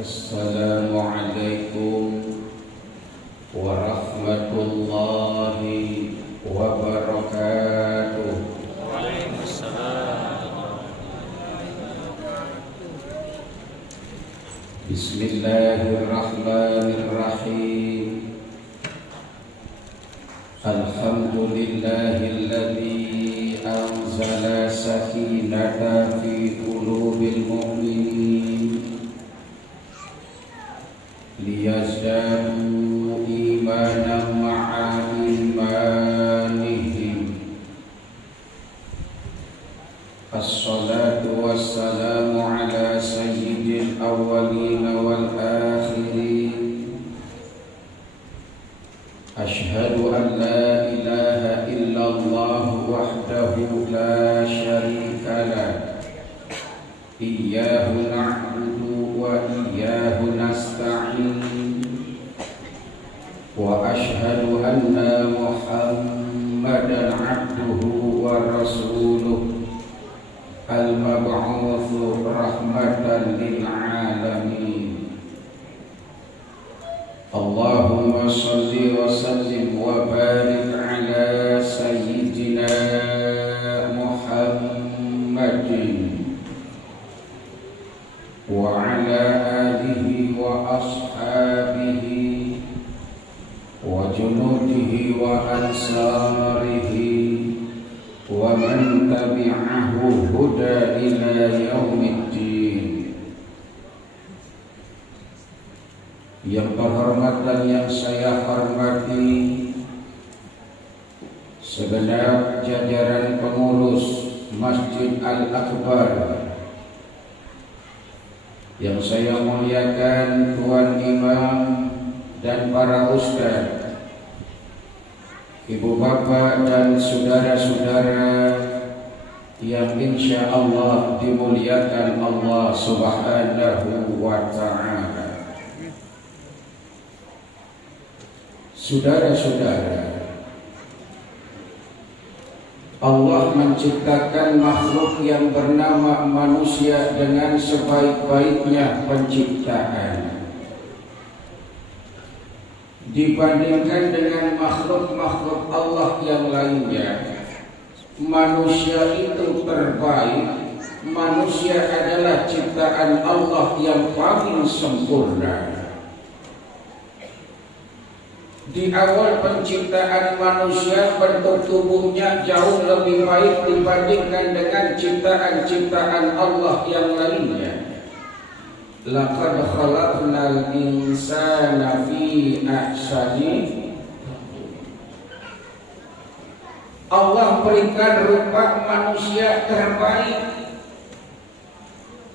Assalamualaikum warahmatullahi wabarakatuh. Waalaikumsalam. Bismillahirrahmanirrahim. Alhamdulillahilladzi anzala sakinata fi qulubil mu'minin liyazdadu imanan ma'a imanihim. Assalatu wassalamu ala sayyidil awwalin wal akhirin. Ashhadu an la ilaha illallah wahdahu la syarika lah. Iyyahu na'budu wa iyyahu nasta'in. Wa ashhadu anna Muhammadan 'abduhu wa rasuluh al-mab'utsu rahmatan lil 'alamin. Allahumma shalli wa sallim wa barik ala sayyidina Muhammadin wa ala alihi wa ashabihi wa junudihi wa ansarihi wa man tabi'ahu huda ila yaumiddin. Yang terhormat dan yang saya hormati segenap jajaran pengurus Masjid Al-Akbar, yang saya muliakan Tuan Imam dan para ustaz, ibu bapak dan saudara-saudara yang insya Allah dimuliakan Allah Subhanahu wa ta'ala. Saudara-saudara, Allah menciptakan makhluk yang bernama manusia dengan sebaik-baiknya penciptaan. Dibandingkan dengan makhluk-makhluk Allah yang lainnya, manusia itu terbaik. Manusia adalah ciptaan Allah yang paling sempurna. Di awal penciptaan manusia, bentuk tubuhnya jauh lebih baik dibandingkan dengan ciptaan-ciptaan Allah yang lainnya. Laqad khalaqnal insana fi ahsani. Allah berikan rupa manusia terbaik.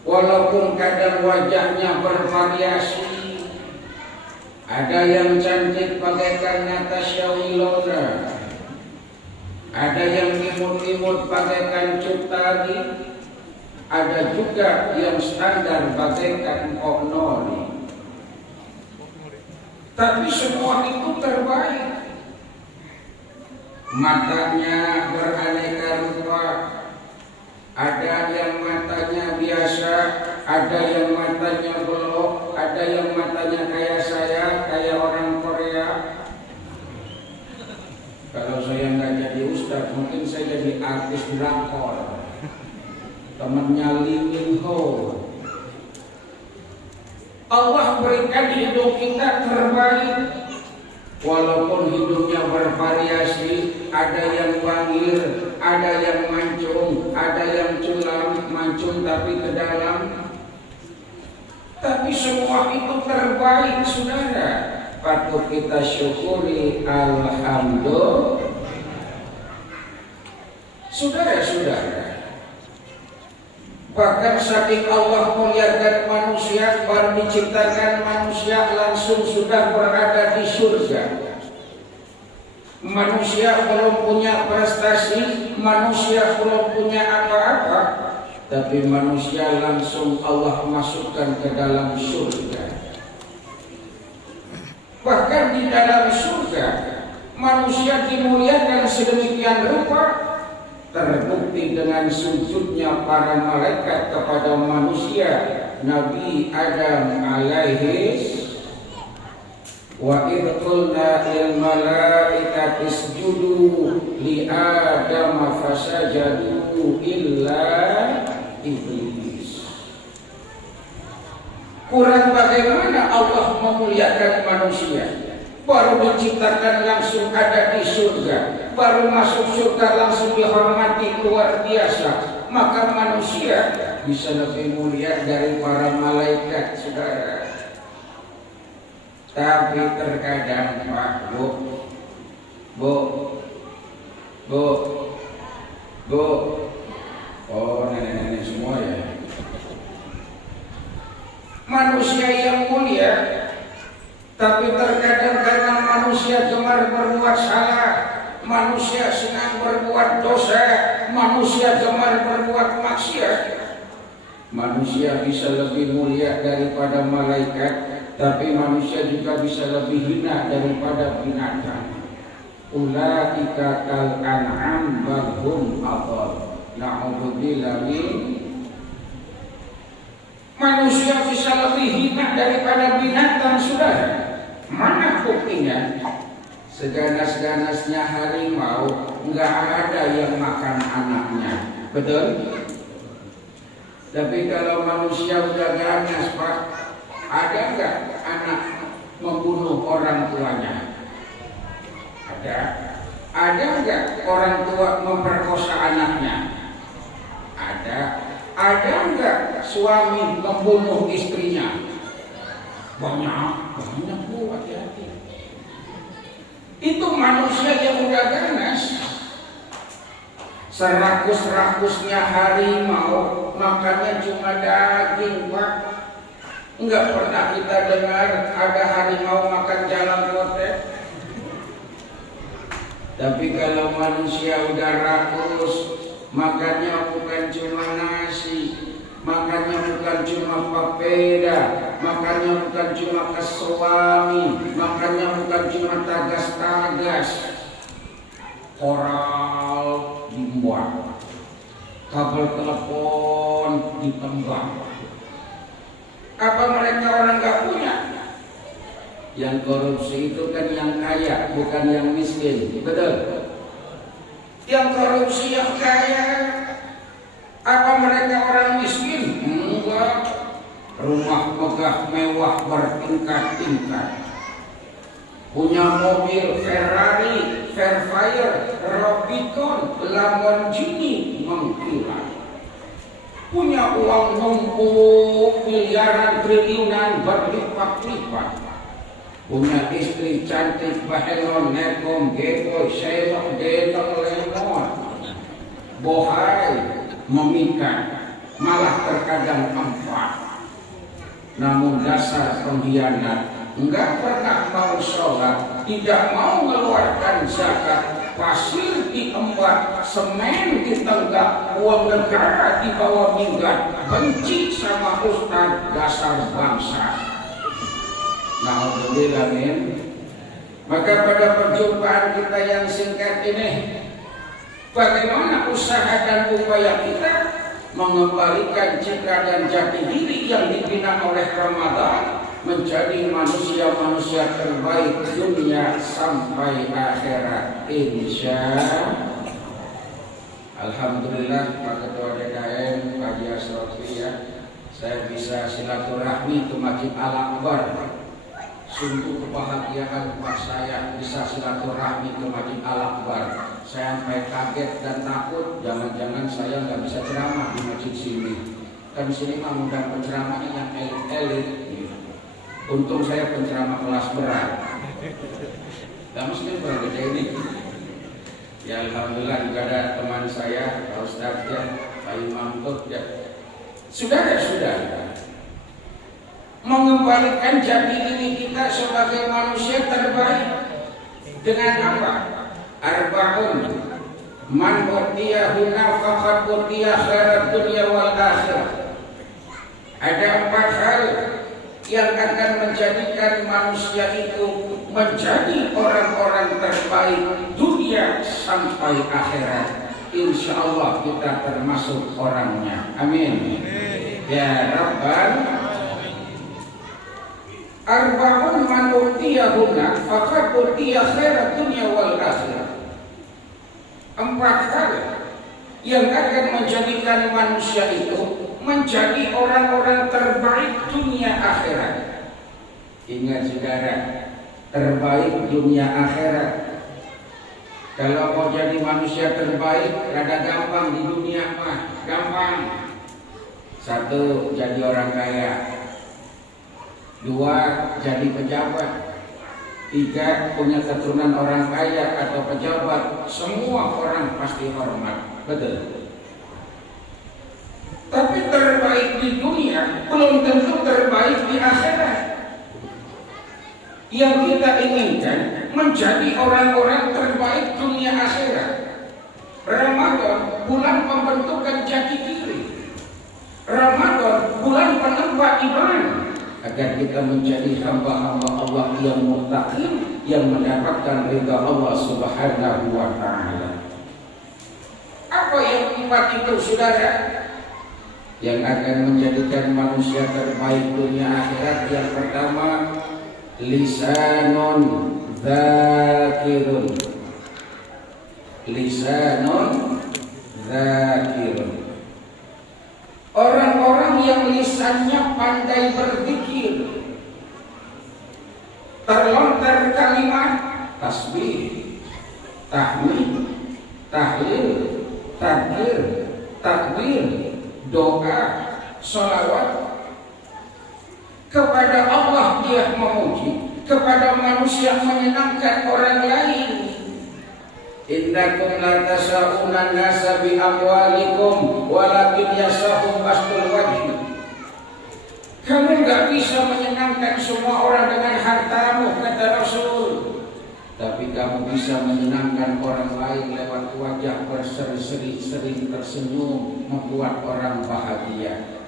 Walaupun kadang wajahnya bervariasi. Ada yang cantik bagaikan Natasha Wilona, ada yang imut-imut bagaikan Cut Tari, ada juga yang standar bagaikan Mpok Nori. Tapi semua itu terbaik. Matanya beraneka rupa, ada yang matanya biasa, ada yang matanya belok, ada yang matanya kayak saya, kayak orang Korea. Kalau saya nggak jadi ustaz, mungkin saya jadi artis drakor, temannya Lee Min Ho. Allah berikan hidup kita terbaik. Walaupun hidupnya bervariasi, ada yang bangir, ada yang mancung, ada yang culam, mancung tapi ke dalam. Tapi semua itu terbaik, saudara. Patut kita syukuri, alhamdulillah. Saudara-saudara, bahkan saking Allah muliakan manusia, baru diciptakan manusia langsung sudah berada di surga. Manusia belum punya prestasi, manusia belum punya apa-apa, tapi manusia langsung Allah masukkan ke dalam surga. Bahkan di dalam surga manusia dimuliakan sedemikian rupa, terbukti dengan sujudnya para malaikat kepada manusia Nabi Adam alaihi wa idh qulna lil malaikati isjudu li Adam fasajadu illa iblis. Kurang bagaimana Allah memuliakan manusia. Baru diciptakan langsung ada di surga, baru masuk surga langsung dihormati luar biasa. Maka manusia bisa lebih mulia dari para malaikat, saudara. Tapi terkadang Pak, Bu, oh nenek-nenek semua ya. Manusia yang mulia, tapi terkadang karena manusia gemar berbuat salah, manusia senang berbuat dosa, manusia gemar berbuat maksiat, manusia bisa lebih mulia daripada malaikat. Tapi manusia juga bisa lebih hina daripada binatang. Ulaika kal an'am bal hum adall. Na'udzubillah min. Manusia bisa lebih hina daripada binatang, saudara. Mana buktinya? Seganas-ganasnya harimau nggak ada yang makan anaknya, betul? Tapi kalau manusia udah ganas, Pak, ada nggak anak membunuh orang tuanya? Ada. Ada nggak orang tua memperkosa anaknya? Ada. Ada nggak suami membunuh istrinya? Banyak Bu, hati-hati. Itu manusia yang udah ganas. Serakus-rakusnya harimau makannya cuma daging, Pak. Enggak pernah kita dengar ada harimau makan jalan kotek. Tapi kalau manusia udah rakus, makannya bukan cuma nasi, makannya bukan cuma papeda, makannya bukan cuma ke suami, makannya bukan cuma tagas-tagas. Koral dibuat, kabel telepon ditembak. Apa mereka orang gak punya? Yang korupsi itu kan yang kaya, bukan yang miskin, betul? Yang korupsi yang kaya. Apa mereka orang miskin? Enggak. Rumah megah mewah bertingkat-tingkat, punya mobil Ferrari, Fairfire, Rubicon, Lamborghini mengkilat, punya uang numpuk miliaran triliunan berlipat-lipat, punya istri cantik bahelon nekom gepoy selok detong lemon, bohai memikat, malah terkadang empat. Namun dasar pengkhianat, enggak pernah mau sholat, tidak mau mengeluarkan zakat, pasir diembat, semen ditenggak, uang negara dibawa minggat, benci sama ustaz, dasar bangsa. Na'udzubillah min. Maka pada perjumpaan kita yang singkat ini, bagaimana usaha dan upaya kita mengembalikan citra dan jati diri yang dibina oleh Ramadan menjadi manusia-manusia terbaik dunia sampai akhirat, insya Alhamdulillah. Pak Ketua DKM Haji Asrofiyah, saya bisa silaturahmi ke Masjid Al-Akbar. Sungguh kebahagiaan buat saya bisa silaturahmi ke Masjid Al-Akbar. Saya sampai kaget dan takut, jangan-jangan saya nggak bisa ceramah di masjid sini. Kan sini mah undang penceramahnya yang elit-elit. Untung saya penceramah kelas berat. Gak mesti bergede ini. Ya Alhamdulillah juga ada teman saya, Pak Ustadz ya, Pak Imam ya. Sudah. Mengembalikan jati diri kita sebagai manusia terbaik dengan apa? Arba'un man utiyahu nafaqat utiya khairat dunya wal akhirah. Ada 4 hal yang akan menjadikan manusia itu menjadi orang-orang terbaik dunia sampai akhirat. Insya Allah kita termasuk orangnya. Amin. Ya Rabbal arba'un man utiyahunna faqad utiya khairat dunya wal akhirah. 4 hal yang akan menjadikan manusia itu menjadi orang-orang terbaik dunia akhirat. Ingat saudara, terbaik dunia akhirat. Kalau mau jadi manusia terbaik, rada gampang di dunia mah, gampang. 1, jadi orang kaya. 2, jadi pejabat. 3, punya keturunan orang kaya atau pejabat. Semua orang pasti hormat. Betul. Tapi terbaik di dunia belum tentu terbaik di akhirat. Yang kita inginkan menjadi orang-orang terbaik dunia akhirat. Ramadan bulan pembentukan jati diri. Ramadan bulan penempat iman, agar kita menjadi hamba-hamba Allah yang muttaqin, yang mendapatkan ridha Allah Subhanahu wa taala. Apa yang 4 itu saudara? Yang akan menjadikan manusia terbaik dunia akhirat. Yang pertama, lisanun dzakirun. Lisanun dzakirun. Orang-orang yang lisannya pandai berzikir, terlontar kalimat tasbih, tahmid, tahlil, takbir, takbir, doa, sholawat. Kepada Allah dia memuji, kepada manusia menyenangkan orang lain. Innakum la tasa'una nasa bi amwalikum walakin yasahum bastul wajhi. Kamu enggak bisa menyenangkan semua orang dengan hartamu, kata Rasul. Tapi kamu bisa menyenangkan orang lain lewat wajah berseri-seri, sering tersenyum, membuat orang bahagia.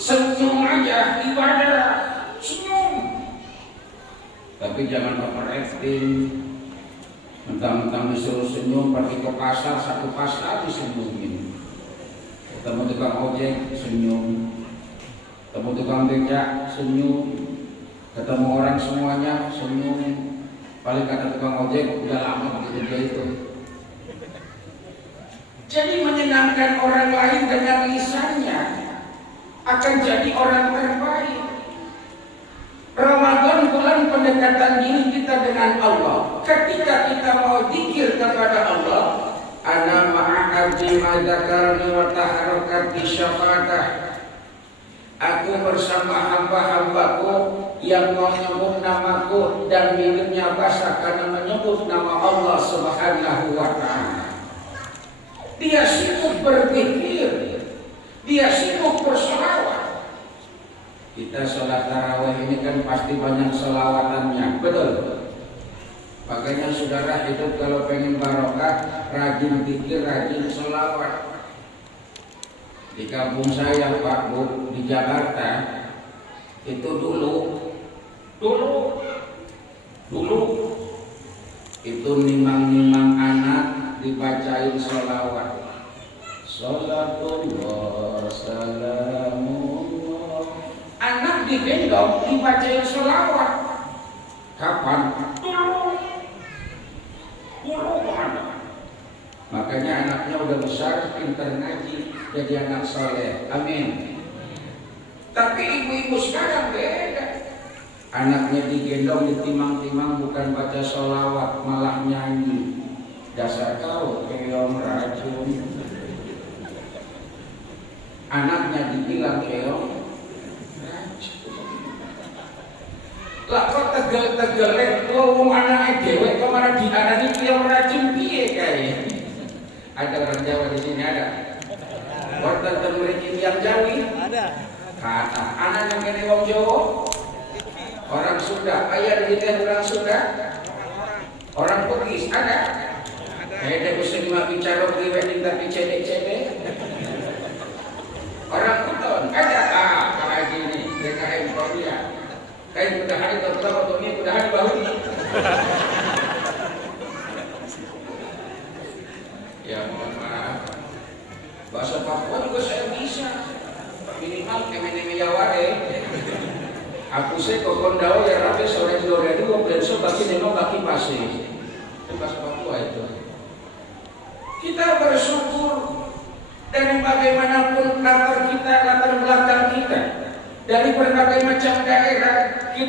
Senyum aja ibadah, senyum. Tapi jangan overacting. Mentang-mentang disuruh senyum, pergi ke pasar, 1 pasar disenyumin. Ketemu tukang ojek, senyum. Ketemu tukang becak, senyum. Ketemu orang semuanya, senyum. Paling kata tukang ojek, udah lama begitu dia itu. Jadi menyenangkan orang lain dengan lisannya akan jadi orang terbaik. Ramadan bulan pendekatan diri kita dengan Allah. Ketika kita mau zikir kepada Allah, ana ma'abdi madzakarni wa taharakat bi syafaatah. Aku bersama hamba-hambaku yang mau menyebut namaku dan bibirnya basah karena menyebut nama Allah Subhanahu wa taala. Dia sibuk berzikir, dia sibuk berselawat. Kita sholat tarawih ini kan pasti banyak selawatannya, betul? Makanya saudara hidup kalau pengen barokah, rajin zikir, rajin selawat. Di kampung saya Pak Bu, di Jakarta, itu dulu itu nimang-nimang anak dibacain sholawat. Sholatullah salamullah. Anak digendong dibacain sholawat. Kapan? Dulu mana? Makanya anaknya udah besar, pintar ngaji, jadi anak soleh. Amin. Tapi ibu-ibu sekarang beda. Anaknya digendong, ditimang-timang, bukan baca sholawat, malah nyanyi. Dasar kau keong racun. Anaknya dibilang keong racun. Lah kok tegel-tegelan ngomong anaknya dewek kok malah diarani keong racun piye kae? Ada orang Jawa di sini ada. Wonten ten mriki yang Jawi? Ada. Kata anak yang kene wong Jawa. Orang Sunda, ayah di kita orang Sunda. Orang Bugis ada. Ada bisa lima bicara priwe minta dicedek-cedek. Orang Buton ada kayak gini, DKM Korea. Kayak udah hari terutama untuk ini udah hari baru. Ya mohon maaf. Bahasa Papua juga saya bisa.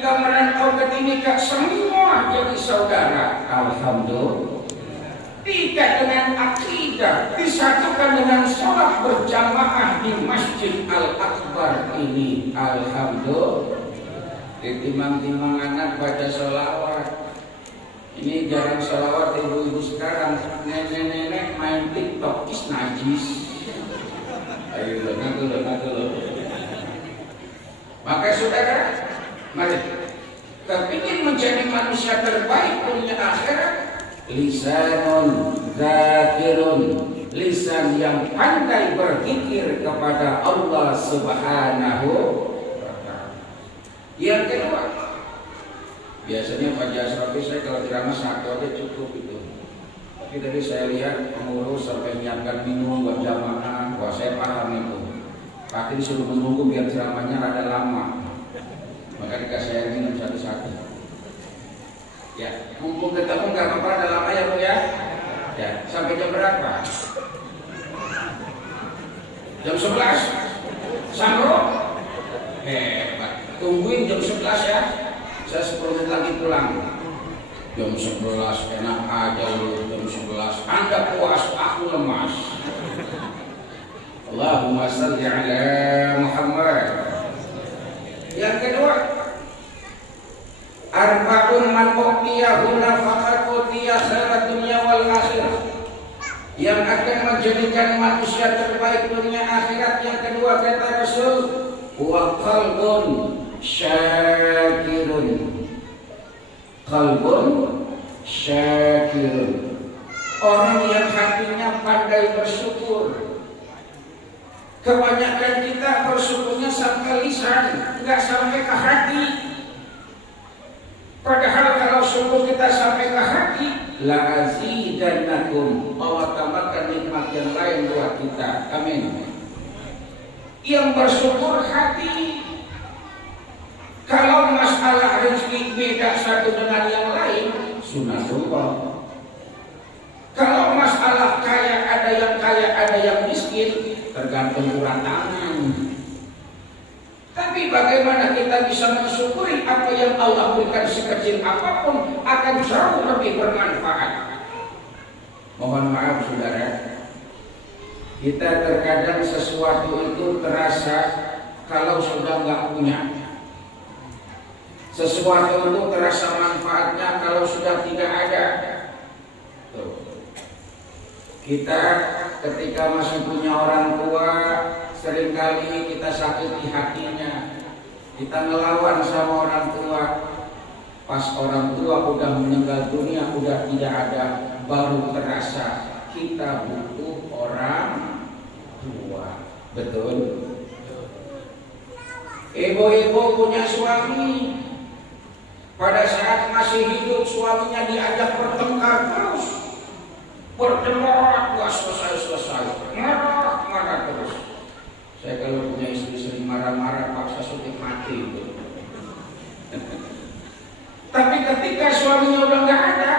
ketika merantau ke Timika semua jadi saudara. Alhamdulillah. Tidak dengan akidah, disatukan dengan sholat berjamaah di Masjid Al-Akbar ini. Alhamdulillah. Ditimang-timang anak baca sholawat. Ini jarang sholawat ibu-ibu sekarang. Nenek-nenek main TikTok is najis. Ayo ngaku lo. Maka saudara, mari kepingin menjadi manusia terbaik dunia akhirat, lisanun zakirun, lisan yang pandai berzikir kepada Allah Subhanahu wa ta'ala. Yang kedua, biasanya Pak Jasrafi saya kalau ceramah satu aja cukup itu. Tapi tadi saya lihat pengurus sampai menyiapkan minum buat jamaah, wah saya paham itu. Pasti disuruh menunggu biar ceramahnya rada lama. Maka dikasih air minum satu-satu. Ya, mumpung ketemu nggak apa-apa ada lama ya Bu ya. Ya, sampai jam berapa? Jam 11. Sambro? Hebat. Tungguin jam 11 ya. Saya 10 menit lagi pulang. Jam 11 enak aja lu. Jam 11 Anda puas, aku lemas. Allahumma salli ala Muhammad. Yang kedua, arba'un man u'tiyahunna faqad utiya khairat dunya wal akhirah. Yang akan menjadikan manusia terbaik dunia akhirat. Yang kedua kata Rasul, wa qalbun syakirun. Qalbun syakirun. Orang yang hatinya pandai bersyukur. Kebanyakan kita bersyukurnya sampai lisan, enggak sampai ke hati. Padahal kalau syukur kita sampai ke hati, la azidannakum, Allah tambahkan nikmat yang lain buat kita. Amin. Yang bersyukur hati. Kalau masalah rezeki beda satu dengan yang lain, sunatullah. Kalau masalah kaya ada yang kaya, ada yang miskin, tergantung ukuran tangan. Tapi bagaimana kita bisa mensyukuri apa yang Allah berikan sekecil apapun akan jauh lebih bermanfaat. Mohon maaf saudara, kita terkadang sesuatu itu terasa kalau sudah nggak punya. Sesuatu itu terasa manfaatnya kalau sudah tidak ada. Tuh. Kita ketika masih punya orang tua, seringkali kita sakiti hatinya. Kita ngelawan sama orang tua. Pas orang tua udah meninggal dunia, udah tidak ada, baru terasa kita butuh orang tua. Betul? Ibu-ibu punya suami, pada saat masih hidup suaminya diajak bertengkar terus, berdebat, gak selesai, marah terus. Saya kalau punya istri sering marah-marah, paksa suntik mati itu. Tapi ketika suaminya udah gak ada,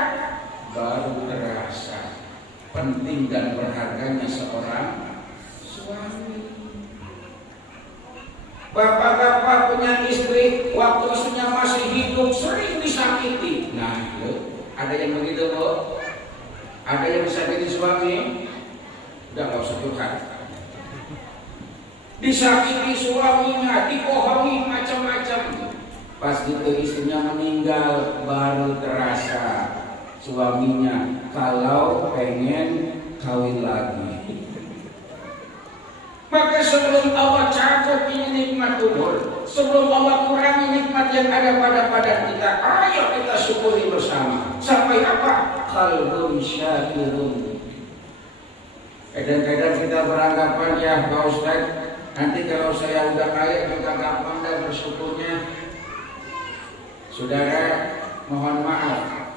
baru terasa penting dan berharganya seorang suami. Bapak-bapak punya istri, waktu istrinya masih hidup sering disakiti. Nah, ada yang begitu Bu? Ada yang disakiti suami? Udah gak usah curhat. Disakiti suaminya, dibohongi macam-macam. Pas itu istrinya meninggal, baru terasa suaminya kalau pengen kawin lagi. Maka sebelum Allah cabut ini nikmat umur, sebelum Allah kurangi nikmat yang ada pada kita, ayo kita syukuri bersama. Sampai apa? Qalbun syakirun. Kadang-kadang kita beranggapan ya Pak Ustaz, nanti kalau saya udah kaya juga gampang dah bersyukurnya. Saudara, mohon maaf,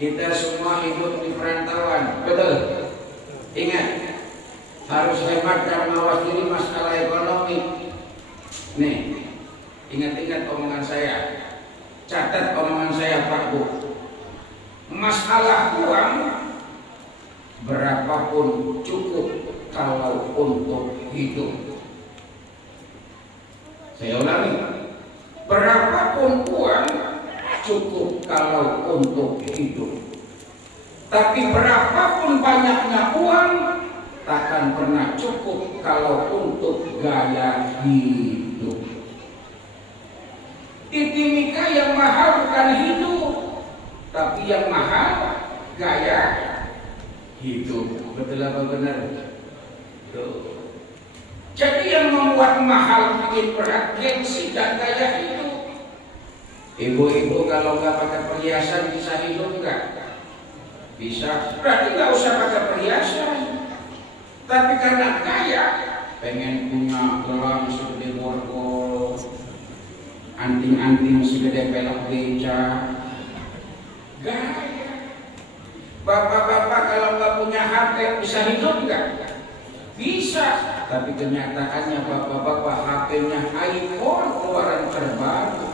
kita semua hidup di perantauan, betul? Ingat, harus hebat dan mawas diri masalah ekonomi. Nih, ingat-ingat omongan saya, catat omongan saya Pak Bu. Masalah uang berapapun cukup kalau untuk hidup. Saya ulangi, Berapapun uang cukup kalau untuk hidup. Tapi berapapun banyaknya uang takkan pernah cukup kalau untuk gaya hidup. Itimika yang mahal bukan hidup, tapi yang mahal gaya hidup. Betul apa benar? Tuh. Jadi yang membuat mahal makin berat gengsi dan gaya hidup. Ibu-ibu kalau nggak pakai perhiasan bisa hidup nggak? Bisa. Berarti nggak usah pakai perhiasan. Tapi karena kaya, pengen punya gelang segede borgol, anting-anting segede pelak beca, gaya. Bapak-bapak kalau nggak punya HP bisa hidup nggak? Bisa. Tapi kenyataannya bapak-bapak HP-nya iPhone keluaran terbaru,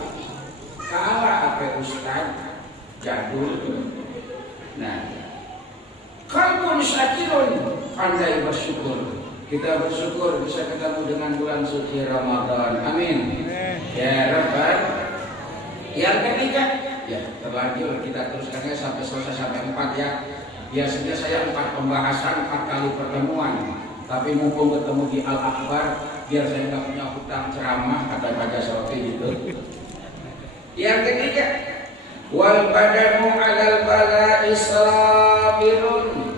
kalah HP Ustaz jadul. Nah, kalbun syakirun, pandai bersyukur. Kita bersyukur bisa ketemu dengan bulan suci Ramadan. Amin. Ya Rabbal. Yang ketiga, ya terlanjur kita teruskannya sampai selesai sampai 4 ya. Biasanya saya 4 pembahasan 4 kali pertemuan. Tapi mumpung ketemu di Al-Akbar, biar saya nggak punya hutang ceramah, kata Raja Sofi gitu. Yang ketiga, wal badanu 'alal bala'i sabirun.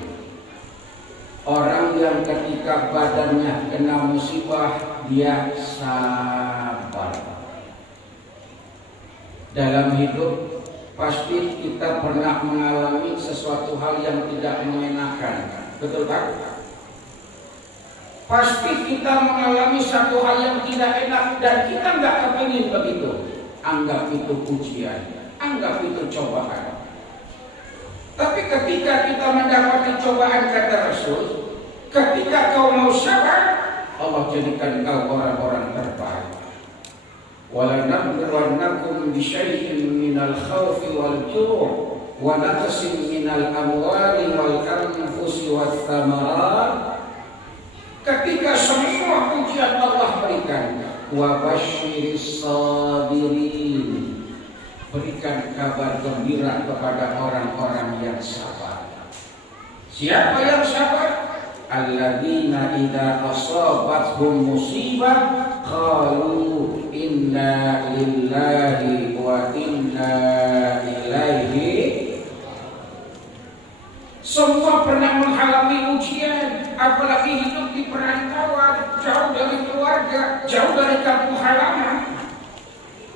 Orang yang ketika badannya kena musibah dia sabar. Dalam hidup pasti kita pernah mengalami sesuatu hal yang tidak mengenakan. Betul kan? Pasti kita mengalami satu hal yang tidak enak dan kita nggak kepingin begitu. Anggap itu ujian, anggap itu cobaan. Tapi ketika kita mendapati cobaan, kata Rasul, ketika kau mau sabar, Allah jadikan kau orang-orang terbaik. وَلَنَبْلُوَنَّكُمْ بِشَيْءٍ مِنَ الْخَوْفِ وَالْجُوعِ وَنَقْصٍ مِنَ الْأَمْوَالِ وَالْأَنْفُسِ وَالثَّمَرَاتِ. Ketika semua ujian Allah berikan, wa basyiris sabirin, berikan kabar gembira kepada orang-orang yang sabar. Siapa yang sabar? Alladzina idza asabathum musibah qalu inna lillahi wa inna ilaihi. Semua pernah mengalami ujian, apalagi hidup di perantauan, jauh dari keluarga, jauh dari kampung halaman.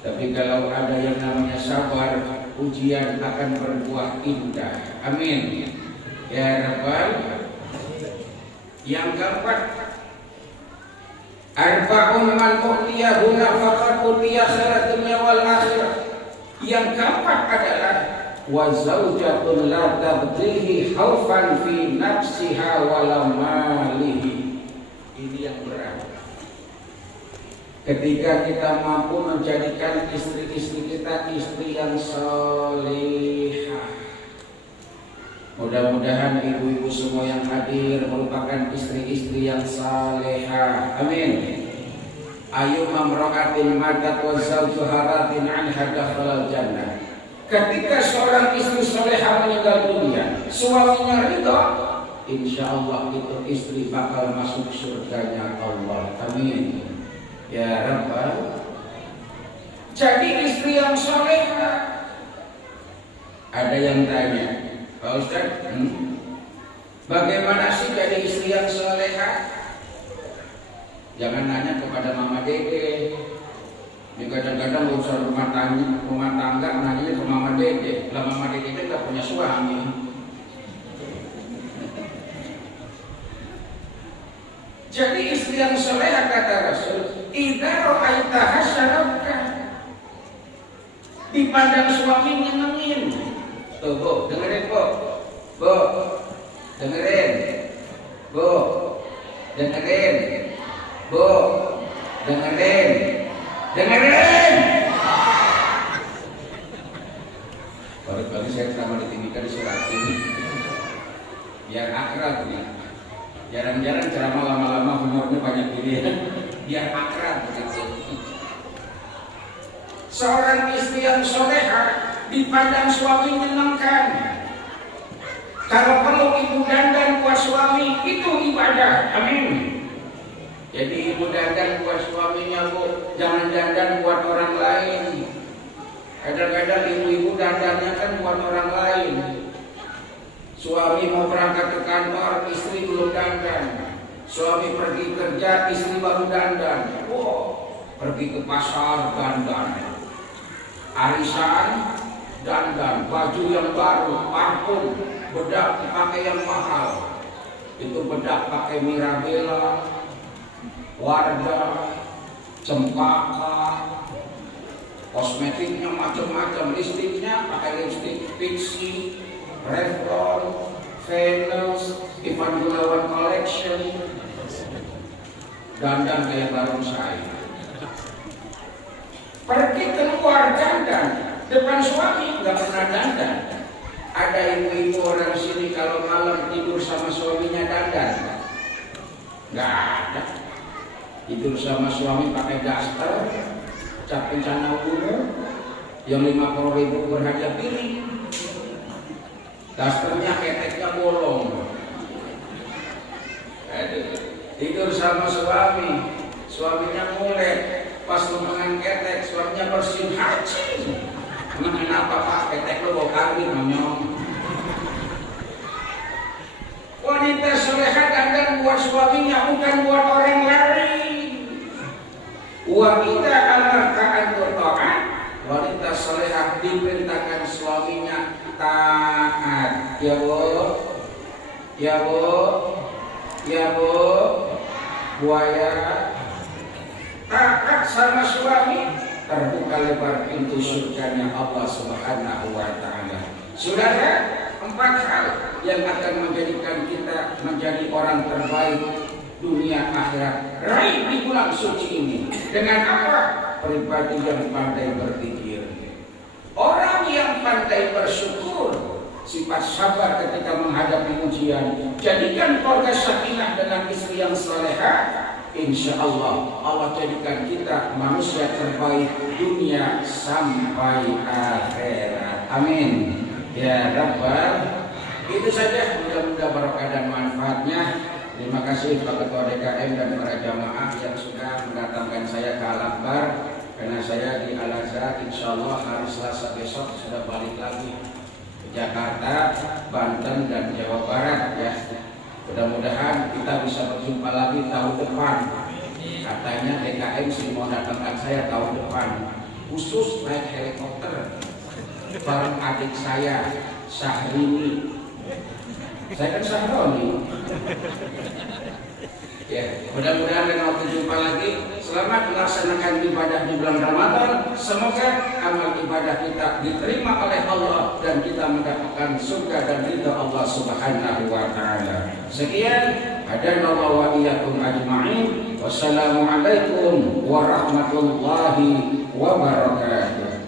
Tapi kalau ada yang namanya sabar, ujian akan berbuah indah. Amin. Ya Rabbal. Yang keempat, arba'un man u'tiyahuna faqad u'tiya khairat dunya wal akhirah. Yang keempat adalah wa zaujatun la tabghihi khaufan fi nafsiha wala malihi. Ini yang berat. Ketika kita mampu menjadikan istri-istri kita istri yang salihah. Mudah-mudahan ibu-ibu semua yang hadir merupakan istri-istri yang salihah. Amin. Ayu mamra'atin madat wa zawjuha radin anha dakhalal jannah. Ketika seorang istri salihah meninggal dunia, suaminya ridha, insyaallah itu istri bakal masuk surganya Allah. Amin. Ya Rabbal. Jadi istri yang salihah. Ada yang tanya, Pak Ustaz, bagaimana sih jadi istri yang salehah? Jangan nanya kepada Mama Dede. Ini kadang-kadang urusan rumah tangga nanya ke Mama Dede. Lah Mama Dede kan nggak punya suami. Jadi istri yang salehah, kata Rasul, idza ra'aitaha syarabka. Dipandang suami nyenengin. Tuh Bu, dengerin Bu. Bu, dengerin. Bu, dengerin. Bu, dengerin. Dengerin. Baru-baru saya sama ditinggikan di surat ini. Biar akrab ya. Jarang-jarang ceramah lama-lama humornya banyak gini ya. Biar akrab begitu. Seorang istri yang soleha dipandang suami menyenangkan. Kalau perlu ibu dandan buat suami, itu ibadah. Amin. Jadi ibu dandan buat suaminya, bu, jangan dandan buat orang lain. Kadang-kadang ibu-ibu dandannya kan buat orang lain. Suami mau berangkat ke kantor, istri belum dandan. Suami pergi kerja, istri baru dandan. Wow, pergi ke pasar dandan. Arisan dandan, baju yang baru, parfum, bedak pakai yang mahal. Itu bedak pakai Mirabella, Wardah, Cempaka, kosmetiknya macam-macam, lipstiknya pakai lipstik Pixie, Revlon, Venus, Ivan Gunawan Collection, dandan kayak barongsai. Pergi keluar dandan, depan suami nggak pernah dandan. Ada ibu-ibu orang sini kalau malam tidur sama suaminya dandan? Nggak ada. Tidur sama suami pakai daster, cat bencana umum, yang 50.000 berhadiah piring. Dasternya keteknya bolong. Tidur sama suami, suaminya mulai. Pas lumengan ketek, suaminya bersihin haji. Kenapa pak? Ketek lo bawa kambing monyong. Wanita soleha dandan buat suaminya, bukan buat orang lain. Wa idza amarka an tuta'a, wanita soleha diperintahkan suaminya taat. Ya bu, ya bu, ya bu, buaya. Taat sama suami, terbuka lebar pintu surganya Allah Subhanahu wa Ta'ala. Saudara, 4 hal yang akan menjadikan kita menjadi orang terbaik dunia akhirat raih di bulan suci ini. Dengan apa? Pribadi yang pandai berpikir, orang yang pandai bersyukur, sifat sabar ketika menghadapi ujian. Jadikan keluarga sakinah dengan istri yang salehah. Insya Allah, Allah jadikan kita manusia terbaik dunia sampai akhirat. Amin. Ya Rabbal. Itu saja, mudah-mudahan berkah dan manfaatnya. Terima kasih Pak Ketua DKM dan para jamaah yang sudah mendatangkan saya ke Al-Akbar. Karena saya di Al-Azhar, insya Allah hari Selasa besok sudah balik lagi ke Jakarta, Banten dan Jawa Barat ya. Mudah-mudahan kita bisa berjumpa lagi tahun depan. Katanya DKM sih mau datangkan saya tahun depan, khusus naik helikopter bareng adik saya Syahrini. Saya kan Syahroni. Ya, mudah-mudahan dengan waktu jumpa lagi. Selamat melaksanakan ibadah di bulan Ramadan. Semoga amal ibadah kita diterima oleh Allah dan kita mendapatkan surga dan ridha Allah Subhanahu wa Ta'ala. Sekian, hadanallahu wa iyyakum ajma'in. Wassalamualaikum warahmatullahi wabarakatuh.